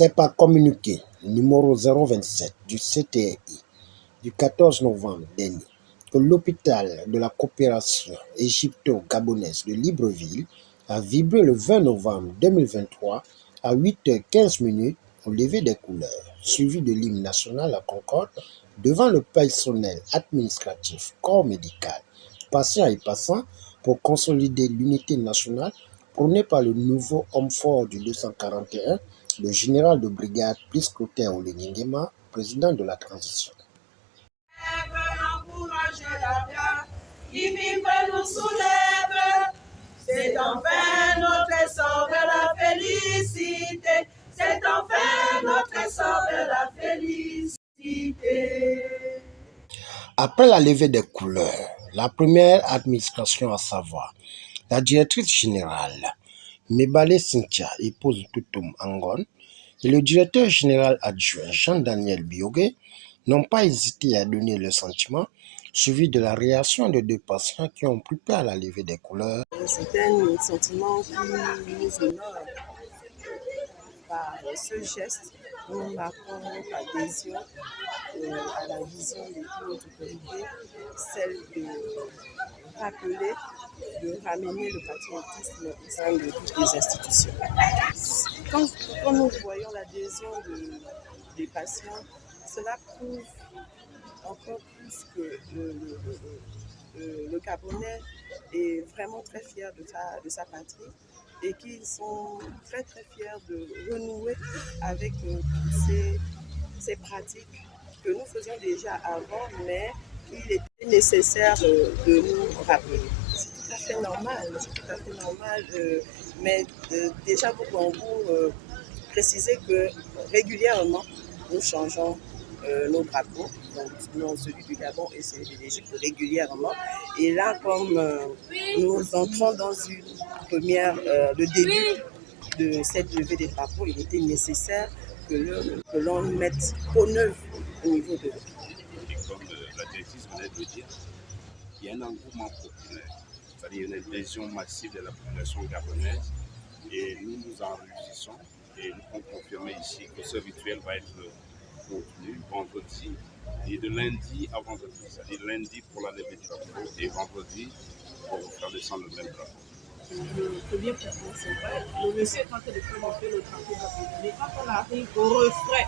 C'est par communiqué numéro 027 du CTI du 14 novembre dernier que l'hôpital de la coopération égypto-gabonaise de Libreville a vibré le 20 novembre 2023 à 8h15 au lever des couleurs, suivi de l'hymne national à Concorde devant le personnel administratif, corps médical, patients et passants pour consolider l'unité nationale prônée par le nouveau homme fort du 241, le général de brigade Brice Clotaire Oligui, président de la transition. Qui vive nous soulève, c'est enfin notre essor vers la félicité, c'est enfin notre essor vers la félicité. Après la levée des couleurs, la première administration, à savoir la directrice générale Mebale Cynthia, épouse Toutoum Angon, et le directeur général adjoint Jean-Daniel Biogué n'ont pas hésité à donner le sentiment, suivi de la réaction de deux patients qui ont pris part à la levée des couleurs. C'est un sentiment qui nous honore. Par ce geste, nous marquons notre adhésion à la vision de toute notre autorité, celle de rappeler, de ramener le patriotisme au sein de toutes les institutions. Quand nous voyons l'adhésion des patients, cela prouve encore plus que le Gabonais est vraiment très fier de sa patrie et qu'ils sont très très fiers de renouer avec ces pratiques que nous faisions déjà avant, mais qu'il était nécessaire de nous rappeler. C'est tout à fait normal, mais déjà pour vous préciser que régulièrement nous changeons nos drapeaux, donc celui du Gabon et celui de l'Égypte régulièrement. Et là, comme nous entrons dans le début de cette levée des drapeaux, il était nécessaire que l'on mette peau neuve au niveau de l'eau. Et comme la directrice venait de le dire, il y a un engouement populaire, c'est-à-dire une adhésion massive de la population gabonaise, et nous nous en réjouissons et nous pouvons confirmer ici que ce rituel va être continu vendredi et de lundi à vendredi, c'est-à-dire lundi pour la levée du drapeau et vendredi pour faire descendre le même drapeau. Le bien comprendre, c'est vrai. Le monsieur est en train de faire monter le drapeau gabonais. Mais quand on arrive au refrain,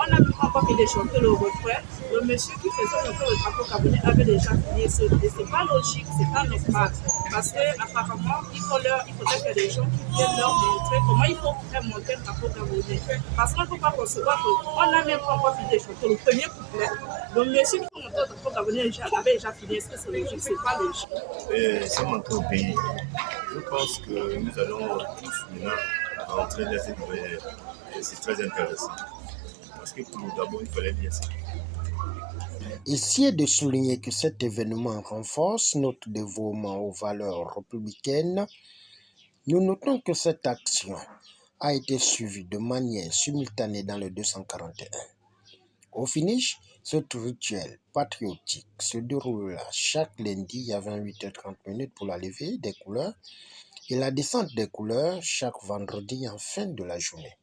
on n'a même pas encore fini de chanter le refrain. Le monsieur qui faisait monter le drapeau gabonais avait déjà fini. Et ce n'est pas logique, c'est pas normal. Parce qu'apparemment, il faudrait que les gens qui viennent leur montrer comment il faut faire monter le drapeau gabonais. Parce qu'on ne peut pas concevoir qu'on n'a même pas encore fini de chanter le premier couplet. Le monsieur qui fait monter le drapeau gabonais avait déjà fini. Est-ce que c'est logique? C'est pas logique. C'est montré au pays. Je pense que nous allons tous maintenant entrer dans cette nouvelle ère. C'est très intéressant. Parce que pour nous d'abord, il fallait bien ça. Ici est de souligner que cet événement renforce notre dévouement aux valeurs républicaines. Nous notons que cette action a été suivie de manière simultanée dans le 241. Au finish, ce rituel patriotique se déroule chaque lundi à 28h30 pour la levée des couleurs et la descente des couleurs chaque vendredi en fin de la journée.